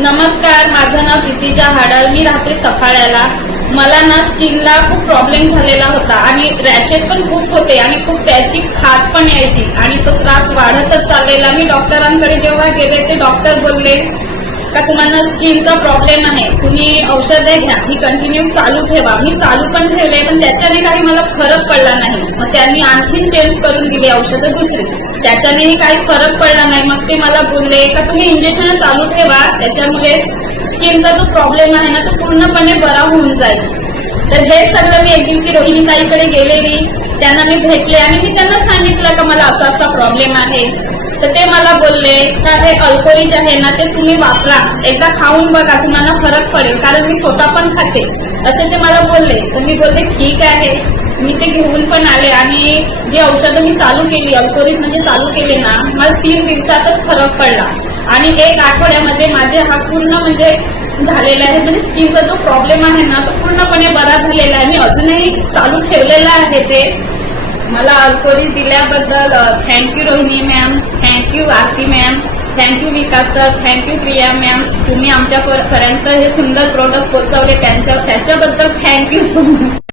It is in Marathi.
नमस्कार, माझं नाव प्रीतीजा हाडल. मी राहते सफाळ्याला. मला ना स्किनला खूप प्रॉब्लेम झालेला होता आणि रॅशेस पण खूप होते आणि खूप त्याची खाज पण यायची आणि तो त्रास वाढतच चाललेला. मी डॉक्टरांकडे जेव्हा गेले ते डॉक्टर बोलले का तुम्हाला स्किनचा प्रॉब्लेम आहे, तुम्ही औषधे घ्या, ही कंटिन्यू चालू ठेवा. मी चालू पण ठेवले पण त्याच्याने काही मला फरक पडला नाही. मग त्यांनी आणखीन चेंज करून दिली औषधं दुसरी, त्याच्यानेही काही फरक पडला नाही. मग ते मला बोलले का तुम्ही इंजेक्शन चालू ठेवा, त्याच्यामुळे स्किनचा जो प्रॉब्लेम आहे ना तो पूर्णपणे बरा होऊन जाईल. तर हे सगळं मी एक दिवशी रोहिणी ताईकडे गेलेली, त्यांना मी भेटले आणि मी त्यांना सांगितलं का मला असा असा प्रॉब्लेम आहे. तर ते मला बोलले का हे अल्कोहोल आहे ना ते तुम्ही वापरा, एकदा खाऊन बघा, तुम्हाला फरक पडेल, कारण मी स्वतः पण खाते, असे ते मला बोलले. तर मी बोलले ठीक आहे. मी ते घेऊन पण आले आणि जी औषधं मी चालू केली, अल्कोहोल म्हणजे चालू केले ना, मला 3 दिवसातच फरक पडला आणि 1 आठवड्यामध्ये माझे हा पूर्ण म्हणजे झालेला आहे. म्हणजे स्किनचा जो प्रॉब्लेम आहे ना तो पूर्णपणे बरा झालेला आहे. मी अजूनही चालू ठेवलेला आहे ते. मला अल्कोहोल दिल्याबद्दल थँक्यू रोहिणी मॅम, थँक्यू आरती मॅम, थँक्यू विकास सर, थँक्यू प्रिया मॅम. तुम्ही आमच्यापर्यंत हे सुंदर प्रोडक्ट पोहोचवले त्याच्याबद्दल थँक्यू सो मच.